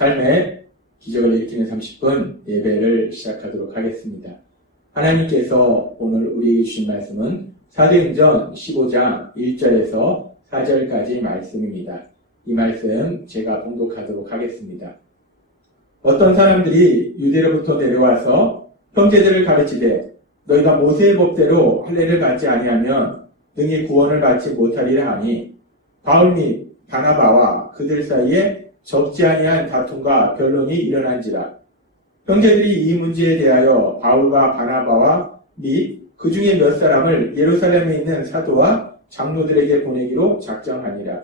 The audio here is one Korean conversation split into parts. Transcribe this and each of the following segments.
삶의 기적을 일으키는 30분 예배를 시작하도록 하겠습니다. 하나님께서 오늘 우리에게 주신 말씀은 사도행전 15장 1절에서 4절까지 말씀입니다. 이 말씀 제가 봉독하도록 하겠습니다. 어떤 사람들이 유대로부터 내려와서 형제들을 가르치되 너희가 모세의 법대로 할례를 받지 아니하면 능히 구원을 받지 못하리라 하니 바울 및 바나바와 그들 사이에 적지 아니한 다툼과 변론이 일어난지라. 형제들이 이 문제에 대하여 바울과 바나바와 및 그 중에 몇 사람을 예루살렘에 있는 사도와 장로들에게 보내기로 작정하니라.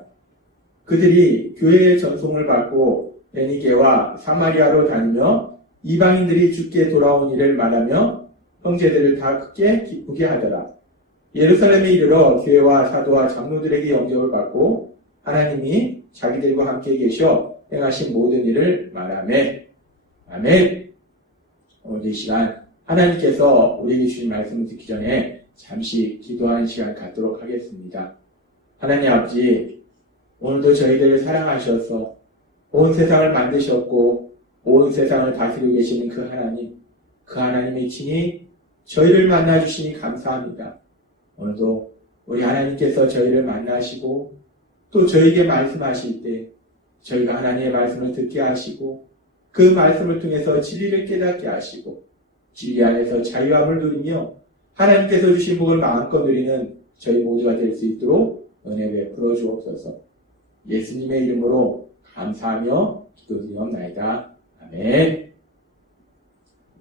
그들이 교회의 전송을 받고 베니게와 사마리아로 다니며 이방인들이 주께 돌아온 일을 말하며 형제들을 다 크게 기쁘게 하더라. 예루살렘에 이르러 교회와 사도와 장로들에게 영접을 받고 하나님이 자기들과 함께 계셔 행하신 모든 일을 말하매. 아멘. 오늘 이 시간 하나님께서 우리에게 주신 말씀을 듣기 전에 잠시 기도하는 시간 갖도록 하겠습니다. 하나님 아버지, 오늘도 저희들을 사랑하셔서 온 세상을 만드셨고 온 세상을 다스리고 계시는 그 하나님의 친히 저희를 만나주시니 감사합니다. 오늘도 우리 하나님께서 저희를 만나시고 또 저희에게 말씀하실 때 저희가 하나님의 말씀을 듣게 하시고 그 말씀을 통해서 진리를 깨닫게 하시고 진리 안에서 자유함을 누리며 하나님께서 주신 복을 마음껏 누리는 저희 모두가 될 수 있도록 은혜 베풀어 주옵소서. 예수님의 이름으로 감사하며 기도드리옵나이다. 아멘.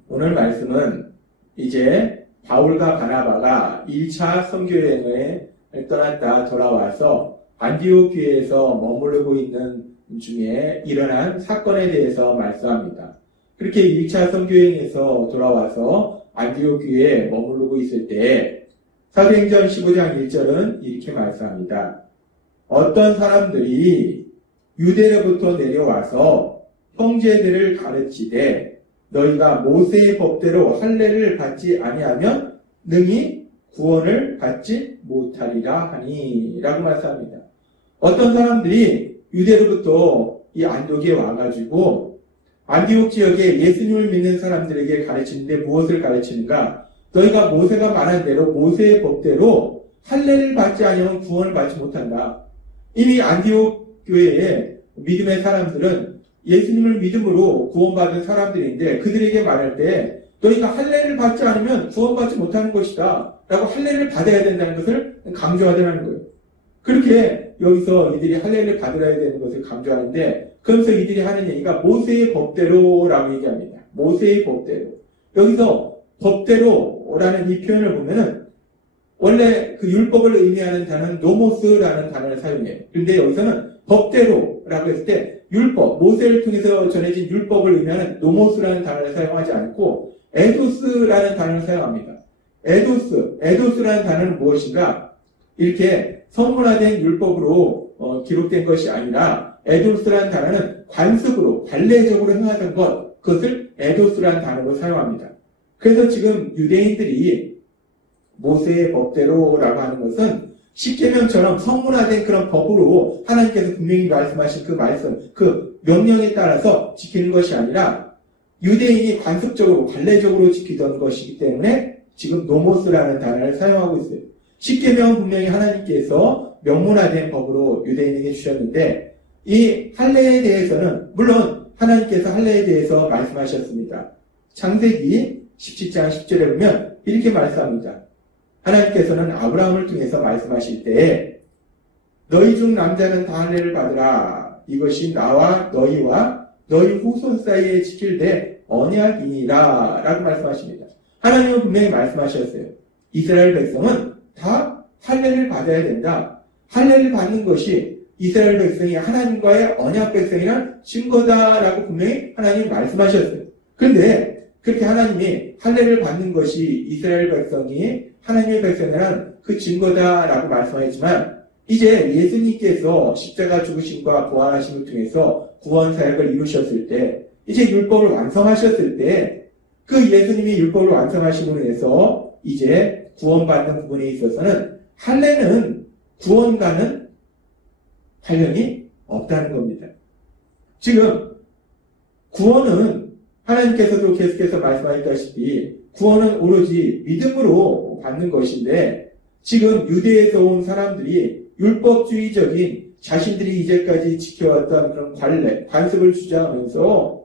오늘 말씀은 이제 바울과 바나바가 1차 선교여행을 떠났다 돌아와서 안디옥 교회에서 머무르고 있는 중에 일어난 사건에 대해서 말씀합니다. 그렇게 1차 선교여행에서 돌아와서 안디옥 교회에 머무르고 있을 때 사도행전 15장 1절은 이렇게 말씀합니다. 어떤 사람들이 유대로부터 내려와서 형제들을 가르치되 너희가 모세의 법대로 할례를 받지 아니하면 능히 구원을 받지 못하리라 하니 라고 말씀합니다. 어떤 사람들이 유대로부터 이 안디옥에 와가지고 안디옥 지역에 예수님을 믿는 사람들에게 가르치는데 무엇을 가르치는가? 너희가 모세가 말한 대로 모세의 법대로 할례를 받지 아니하면 구원을 받지 못한다. 이미 안디옥 교회의 믿음의 사람들은 예수님을 믿음으로 구원받은 사람들인데 그들에게 말할 때 너희가 할례를 받지 않으면 구원받지 못하는 것이다 라고 할례를 받아야 된다는 것을 강조하더라는 거예요. 그렇게 여기서 이들이 할례를 받아야 되는 것을 강조하는데 그러면서 이들이 하는 얘기가 모세의 법대로라고 얘기합니다. 모세의 법대로. 여기서 법대로라는 이 표현을 보면은 원래 그 율법을 의미하는 단어는 노모스라는 단어를 사용해요. 그런데 여기서는 법대로라고 했을 때 율법, 모세를 통해서 전해진 율법을 의미하는 노모스라는 단어를 사용하지 않고 에도스라는 단어를 사용합니다. 에도스라는 단어는 무엇인가? 이렇게 성문화된 율법으로 기록된 것이 아니라 에도스라는 단어는 관습으로, 관례적으로 행하던 것, 그것을 에도스라는 단어로 사용합니다. 그래서 지금 유대인들이 모세의 법대로라고 하는 것은 십계명처럼 성문화된 그런 법으로 하나님께서 분명히 말씀하신 그 말씀, 그 명령에 따라서 지키는 것이 아니라 유대인이 관습적으로, 관례적으로 지키던 것이기 때문에 지금 노모스라는 단어를 사용하고 있어요. 십계명은 분명히 하나님께서 명문화된 법으로 유대인에게 주셨는데 이 할례에 대해서는 물론 하나님께서 할례에 대해서 말씀하셨습니다. 창세기 17장 10절에 보면 이렇게 말씀합니다. 하나님께서는 아브라함을 통해서 말씀하실 때 너희 중 남자는 다 할례를 받으라. 이것이 나와 너희와 너희 후손 사이에 지킬 내 언약이니라 라고 말씀하십니다. 하나님은 분명히 말씀하셨어요. 이스라엘 백성은 다 할례를 받아야 된다. 할례를 받는 것이 이스라엘 백성이 하나님과의 언약 백성이란 증거다라고 분명히 하나님이 말씀하셨어요. 그런데 그렇게 하나님이 할례를 받는 것이 이스라엘 백성이 하나님의 백성이란 그 증거다라고 말씀하셨지만 이제 예수님께서 십자가 죽으심과 부활하심을 통해서 구원 사역을 이루셨을 때 이제 율법을 완성하셨을 때 그 예수님이 율법을 완성하심으로 해서 이제 구원받는 부분에 있어서는 할례는 구원과는 관련이 없다는 겁니다. 지금 구원은 하나님께서도 계속해서 말씀하셨다시피 구원은 오로지 믿음으로 받는 것인데 지금 유대에서 온 사람들이 율법주의적인 자신들이 이제까지 지켜왔던 그런 관습을 주장하면서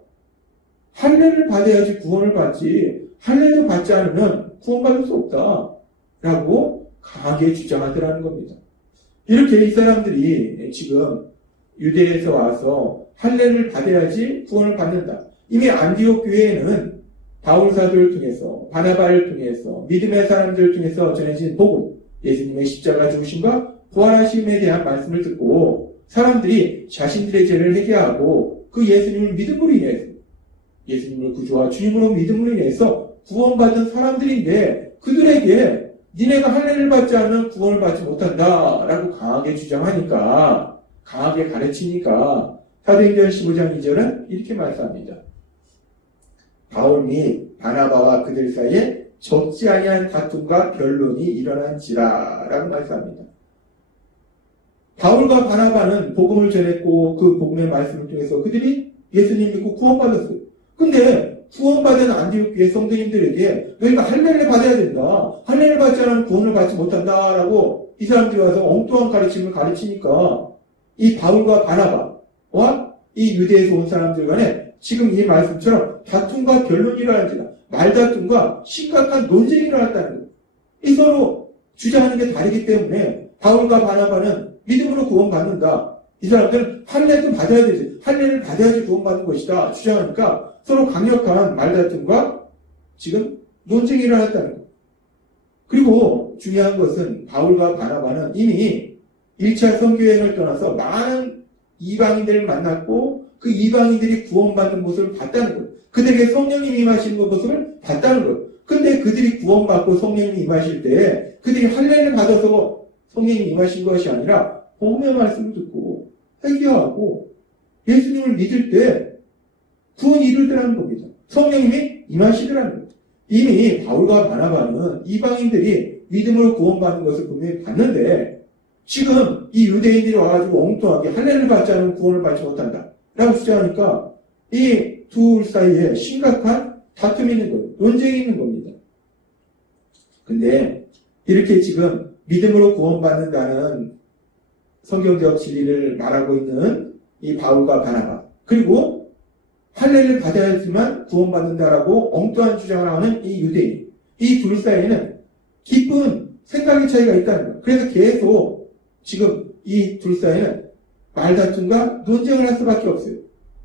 할례를 받아야지 구원을 받지 할례도 받지 않으면 구원받을 수 없다라고 강하게 주장하더라는 겁니다. 이렇게 이 사람들이 지금 유대에서 와서 할례를 받아야지 구원을 받는다. 이미 안디옥 교회에는 바울 사도를 통해서 바나바를 통해서 믿음의 사람들을 통해서 전해진 복음, 예수님의 십자가 죽으심과 부활하심에 대한 말씀을 듣고 사람들이 자신들의 죄를 회개하고 그 예수님을 믿음으로 인해서 예수님을 구주와 주님으로 믿음으로 인해서 구원받은 사람들인데 그들에게 니네가 할례를 받지 않으면 구원을 받지 못한다 라고 강하게 주장하니까 강하게 가르치니까 사도행전 15장 2절은 이렇게 말씀합니다. 바울 및 바나바와 그들 사이에 적지 아니한 다툼과 변론이 일어난지라 라고 말씀합니다. 바울과 바나바는 복음을 전했고 그 복음의 말씀을 통해서 그들이 예수님 믿고 구원받았어요. 근데 구원받은 안디옥 교회 성도님들에게 너희가 할례를 받아야 된다. 할례를 받지 않으면 구원을 받지 못한다라고 이 사람들이 와서 엉뚱한 가르침을 가르치니까 이 바울과 바나바와 이 유대에서 온 사람들 간에 지금 이 말씀처럼 다툼과 변론이 일어난지라 말다툼과 심각한 논쟁이 일어났다는 거예요. 이 서로 주장하는 게 다르기 때문에 바울과 바나바는 믿음으로 구원받는다. 이 사람들은 할례도 받아야 되지. 할례를 받아야지 구원받는 것이다. 주장하니까 서로 강력한 말다툼과 지금 논쟁이 일어났다는 거예요. 그리고 중요한 것은 바울과 바나바는 이미 1차 선교여행을 떠나서 많은 이방인들을 만났고 그 이방인들이 구원받는 모습을 봤다는 거예요. 그들에게 성령님이 임하시는 모습을 봤다는 거예요. 근데 그들이 구원받고 성령님이 임하실 때 그들이 할례를 받아서 성령님이 임하신 것이 아니라 복음의 말씀을 듣고 회개하고 예수님을 믿을 때 구원이 이루더라는 겁니다. 성령님이 임하시더라는 겁니다. 이미 바울과 바나바는 이방인들이 믿음으로 구원받는 것을 분명히 봤는데 지금 이 유대인들이 와가지고 엉뚱하게 할례를 받지 않으면 구원을 받지 못한다 라고 주장하니까 이 둘 사이에 심각한 다툼이 있는 거예요. 논쟁이 있는 겁니다. 근데 이렇게 지금 믿음으로 구원받는다는 성경적 진리를 말하고 있는 이 바울과 바나바 그리고 할례를 받아야지만 구원받는다라고 엉뚱한 주장을 하는 이 유대인 이 둘 사이에는 깊은 생각의 차이가 있다는 거예요. 그래서 계속 지금 이 둘 사이에는 말다툼과 논쟁을 할 수밖에 없어요.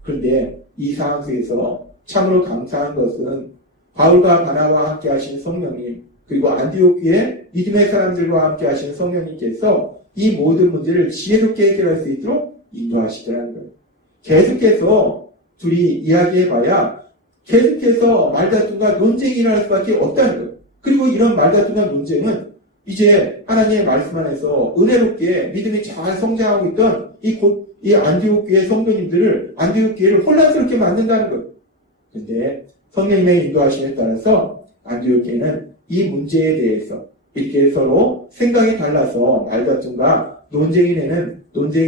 그런데 이 상황 속에서 참으로 감사한 것은 바울과 바나바와 함께 하신 성령님 그리고 안디옥 교회 믿음의 사람들과 함께 하신 성령님께서 이 모든 문제를 지혜롭게 해결할 수 있도록 인도하시더라는 거예요. 계속해서 둘이 이야기해봐야 계속해서 말다툼과 논쟁이 일어날 수밖에 없다는 거예요. 그리고 이런 말다툼과 논쟁은 이제 하나님의 말씀 안에서 은혜롭게 믿음이 잘 성장하고 있던 이 안디옥 교회 성도님들을 안디옥 교회를 혼란스럽게 만든다는 거예요. 근데 성령님의 인도하심에 따라서 안디옥 교회는 이 문제에 대해서 이렇게 서로 생각이 달라서 말다툼과 논쟁이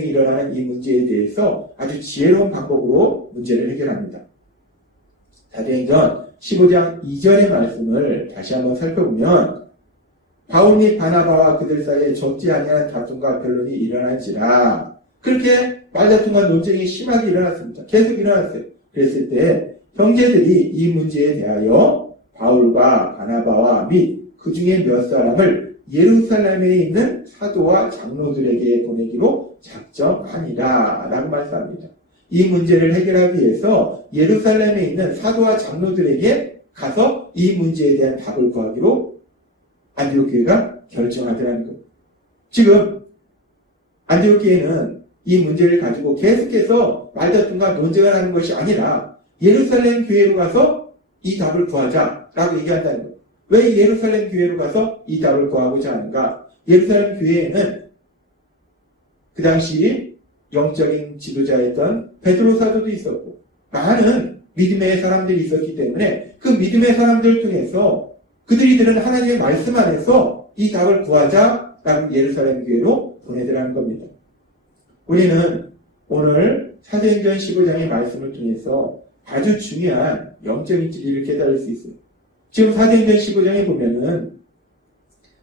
일어나는 이 문제에 대해서 아주 지혜로운 방법으로 문제를 해결합니다. 사도행전 15장 2절의 말씀을 다시 한번 살펴보면 바울 및 바나바와 그들 사이에 적지 아니한 다툼과 변론이 일어난지라 그렇게 말다툼과 논쟁이 심하게 일어났습니다. 계속 일어났어요. 그랬을 때 형제들이 이 문제에 대하여 바울과 바나바와 및 그 중에 몇 사람을 예루살렘에 있는 사도와 장로들에게 보내기로 작정하니라 라고 말씀합니다. 이 문제를 해결하기 위해서 예루살렘에 있는 사도와 장로들에게 가서 이 문제에 대한 답을 구하기로 안디옥 교회가 결정하더라는 거예요. 지금 안디옥 교회는 이 문제를 가지고 계속해서 말다툼과 논쟁을 하는 것이 아니라 예루살렘 교회로 가서 이 답을 구하자라고 얘기한다는 거예요. 왜 예루살렘 교회로 가서 이 답을 구하고자 하는가? 예루살렘 교회에는 그 당시 영적인 지도자였던 베드로 사도도 있었고 많은 믿음의 사람들이 있었기 때문에 그 믿음의 사람들을 통해서 그들이 들은 하나님의 말씀 안에서 이 답을 구하자라고 예루살렘 교회로 보내더라는 겁니다. 우리는 오늘 사도행전 15장의 말씀을 통해서 아주 중요한 영적인 진리를 깨달을 수 있어요. 지금 사도행전 15장에 보면은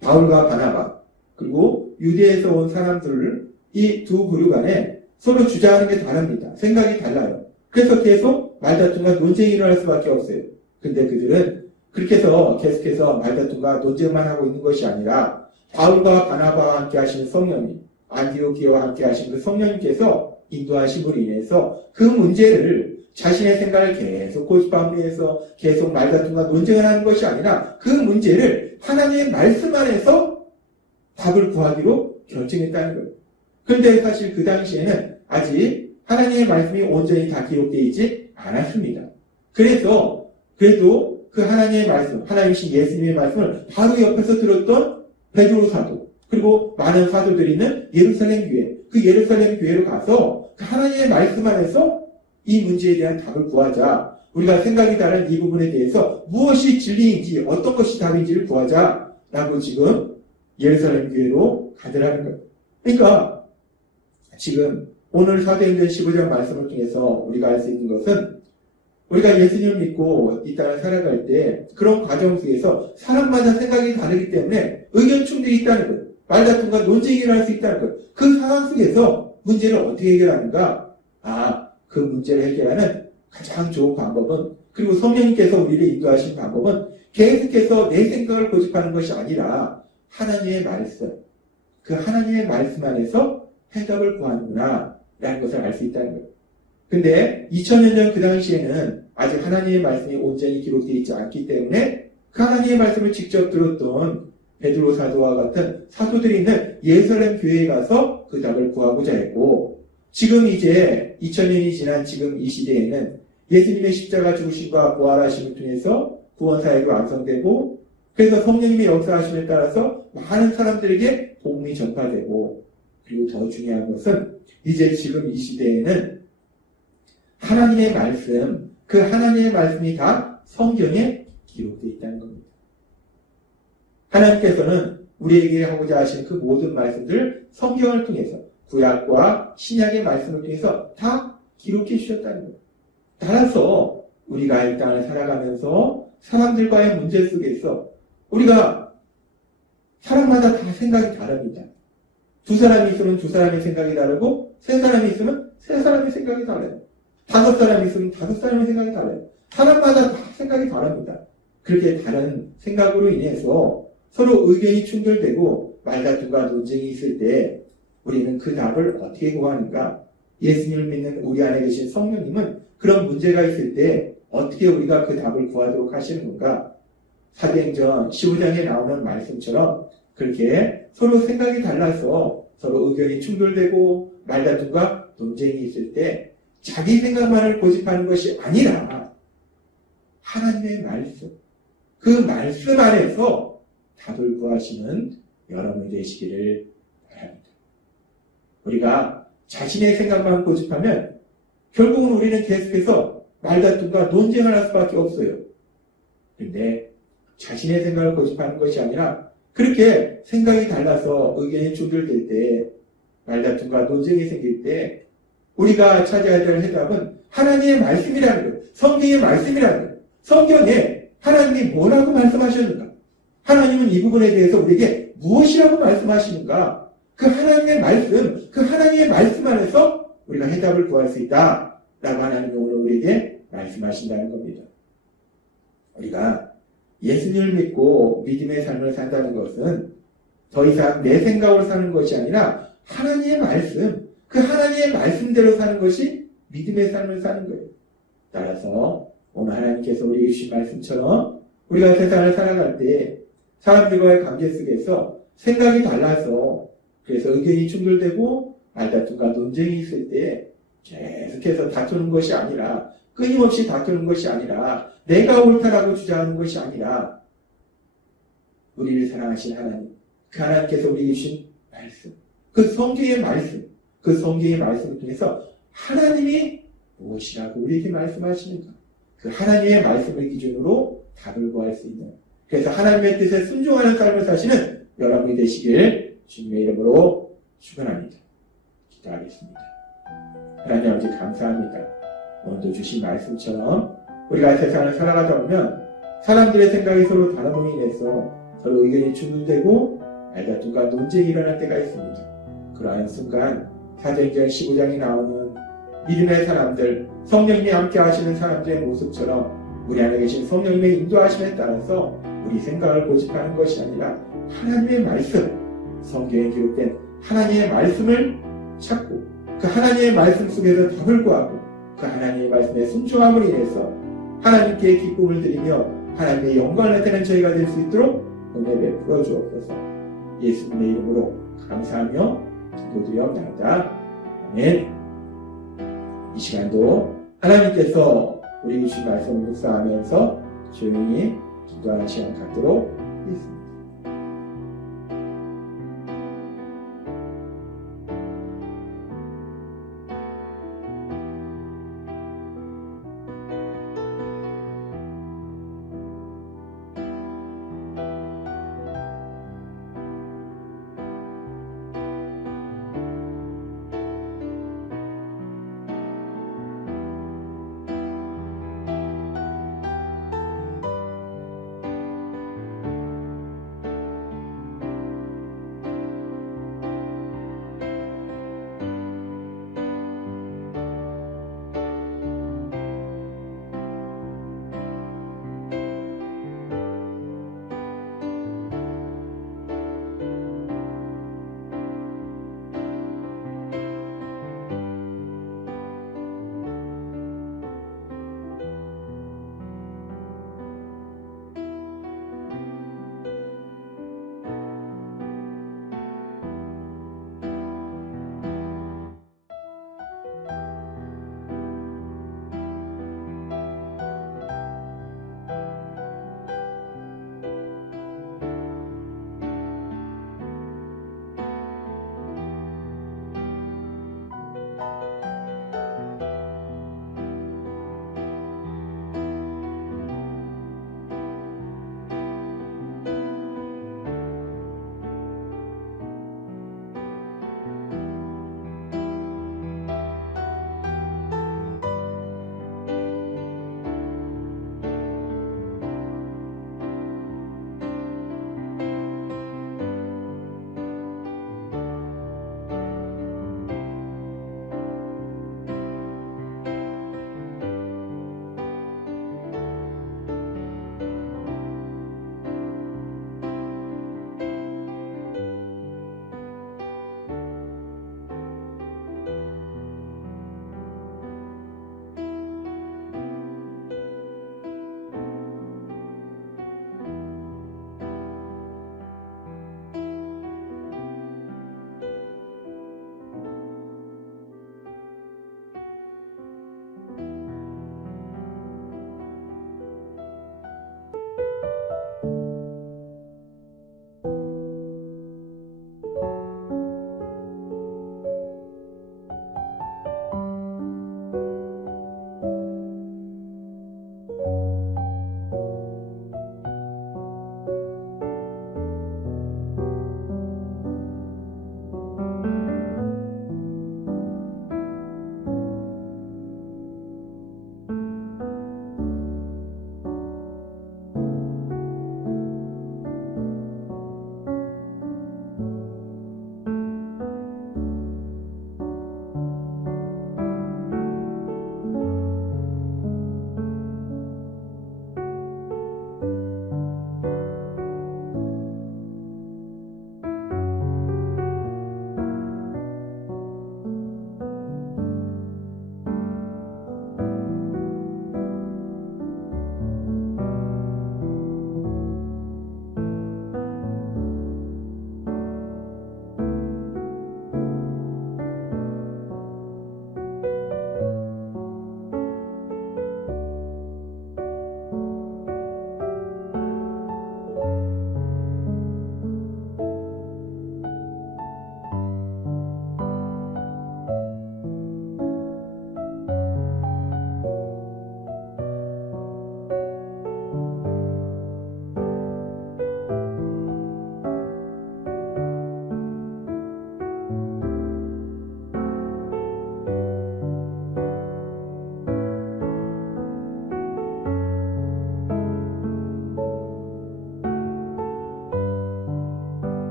바울과 바나바 그리고 유대에서 온 사람들 이 두 부류 간에 서로 주장하는 게 다릅니다. 생각이 달라요. 그래서 계속 말다툼과 논쟁이 일어날 수밖에 없어요. 근데 그들은 그렇게 해서 계속해서 말다툼과 논쟁만 하고 있는 것이 아니라 바울과 바나바와 함께 하시는 성령님, 안디오키아와 함께 하시는 그 성령님께서 인도하심으로 인해서 그 문제를 자신의 생각을 계속 고집함으로 해서 계속 말다툼과 논쟁을 하는 것이 아니라 그 문제를 하나님의 말씀 안에서 답을 구하기로 결정했다는 거예요. 그런데 사실 그 당시에는 아직 하나님의 말씀이 온전히 다 기록되어 있지 않았습니다. 그래도 그 하나님의 말씀, 하나님이신 예수님의 말씀을 바로 옆에서 들었던 베드로 사도, 그리고 많은 사도들이 있는 예루살렘 교회, 그 예루살렘 교회로 가서 그 하나님의 말씀 안에서 이 문제에 대한 답을 구하자. 우리가 생각이 다른 이 부분에 대해서 무엇이 진리인지, 어떤 것이 답인지를 구하자라고 지금 예루살렘 교회로 가더라는 거예요. 그러니까 지금 오늘 사도행전 15장 말씀을 통해서 우리가 알 수 있는 것은 우리가 예수님을 믿고 이 땅을 살아갈 때 그런 과정 속에서 사람마다 생각이 다르기 때문에 의견 충돌이 있다는 거예요. 말다툼과 논쟁이 일어날 수 있다는 거예요. 그 상황 속에서 문제를 어떻게 해결하는가? 그 문제를 해결하는 가장 좋은 방법은, 그리고 성령님께서 우리를 인도하신 방법은 계속해서 내 생각을 고집하는 것이 아니라 하나님의 말씀, 그 하나님의 말씀 안에서 해답을 구하는구나 라는 것을 알 수 있다는 거예요. 근데 2000년 전 그 당시에는 아직 하나님의 말씀이 온전히 기록되어 있지 않기 때문에 그 하나님의 말씀을 직접 들었던 베드로 사도와 같은 사도들이 있는 예루살렘 교회에 가서 그 답을 구하고자 했고, 지금 이제 2000년이 지난 지금 이 시대에는 예수님의 십자가 죽으심과 부활하심을 통해서 구원사역이 완성되고, 그래서 성령님의 역사하심에 따라서 많은 사람들에게 복음이 전파되고, 그리고 더 중요한 것은 이제 지금 이 시대에는 하나님의 말씀, 그 하나님의 말씀이 다 성경에 기록되어 있다는 겁니다. 하나님께서는 우리에게 하고자 하신 그 모든 말씀들을 성경을 통해서, 구약과 신약의 말씀을 통해서 다 기록해 주셨다는 거예요. 따라서 우리가 이 땅을 살아가면서 사람들과의 문제 속에서 우리가 사람마다 다 생각이 다릅니다. 두 사람이 있으면 두 사람의 생각이 다르고, 세 사람이 있으면 세 사람의 생각이 달라요. 다섯 사람이 있으면 다섯 사람의 생각이 달라요. 사람마다 다 생각이 다릅니다. 그렇게 다른 생각으로 인해서 서로 의견이 충돌되고 말다툼과 논쟁이 있을 때 우리는 그 답을 어떻게 구하는가? 예수님을 믿는 우리 안에 계신 성령님은 그런 문제가 있을 때 어떻게 우리가 그 답을 구하도록 하시는 건가? 사도행전 15장에 나오는 말씀처럼 그렇게 서로 생각이 달라서 서로 의견이 충돌되고 말다툼과 논쟁이 있을 때 자기 생각만을 고집하는 것이 아니라 하나님의 말씀, 그 말씀 안에서 답을 구하시는 여러분이 되시기를 바랍니다. 우리가 자신의 생각만 고집하면 결국은 우리는 계속해서 말다툼과 논쟁을 할 수밖에 없어요. 그런데 자신의 생각을 고집하는 것이 아니라 그렇게 생각이 달라서 의견이 충돌될 때, 말다툼과 논쟁이 생길 때 우리가 찾아야 될 해답은 하나님의 말씀이라는 거예요. 성경의 말씀이라는 거예요. 성경에 하나님이 뭐라고 말씀하셨는가? 하나님은 이 부분에 대해서 우리에게 무엇이라고 말씀하시는가? 그 하나님의 말씀, 그 하나님의 말씀 안에서 우리가 해답을 구할 수 있다 라고 하나님이 오늘 우리에게 말씀하신다는 겁니다. 우리가 예수님을 믿고 믿음의 삶을 산다는 것은 더 이상 내 생각으로 사는 것이 아니라 하나님의 말씀, 그 하나님의 말씀대로 사는 것이 믿음의 삶을 사는 거예요. 따라서 오늘 하나님께서 우리에게 주신 말씀처럼 우리가 세상을 살아갈 때 사람들과의 관계 속에서 생각이 달라서 그래서 의견이 충돌되고 말다툼과 논쟁이 있을 때 계속해서 다투는 것이 아니라, 끊임없이 다투는 것이 아니라, 내가 옳다라고 주장하는 것이 아니라 우리를 사랑하신 하나님, 그 하나님께서 우리에게 주신 말씀, 그 성경의 말씀, 그 성경의 말씀을 통해서 하나님이 무엇이라고 우리에게 말씀하시는가, 그 하나님의 말씀을 기준으로 답을 구할 수 있는, 그래서 하나님의 뜻에 순종하는 삶을 사시는 여러분이 되시길 주님의 이름으로 축원합니다. 기도하겠습니다. 하나님 아버지 감사합니다. 오늘도 주신 말씀처럼 우리가 세상을 살아가다 보면 사람들의 생각이 서로 다름으로 인해서 서로 의견이 충돌되고 말다툼과 논쟁이 일어날 때가 있습니다. 그러한 순간 사도행전 15장에 나오는 믿음의 사람들, 성령님이 함께 하시는 사람들의 모습처럼 우리 안에 계신 성령님의 인도하심에 따라서 우리 생각을 고집하는 것이 아니라 하나님의 말씀, 성경에 기록된 하나님의 말씀을 찾고 그 하나님의 말씀 속에서 답을 구하고 그 하나님의 말씀에 순종함으로 인해서 하나님께 기쁨을 드리며 하나님의 영광을 나타내는 저희가 될 수 있도록 은혜 베풀어 주옵소서. 예수님의 이름으로 감사하며 기도드려옵나이다. 아멘. 이 시간도 하나님께서 우리 주신 말씀을 묵상하면서 조용히 기도하는 시간 갖도록 하겠습니다.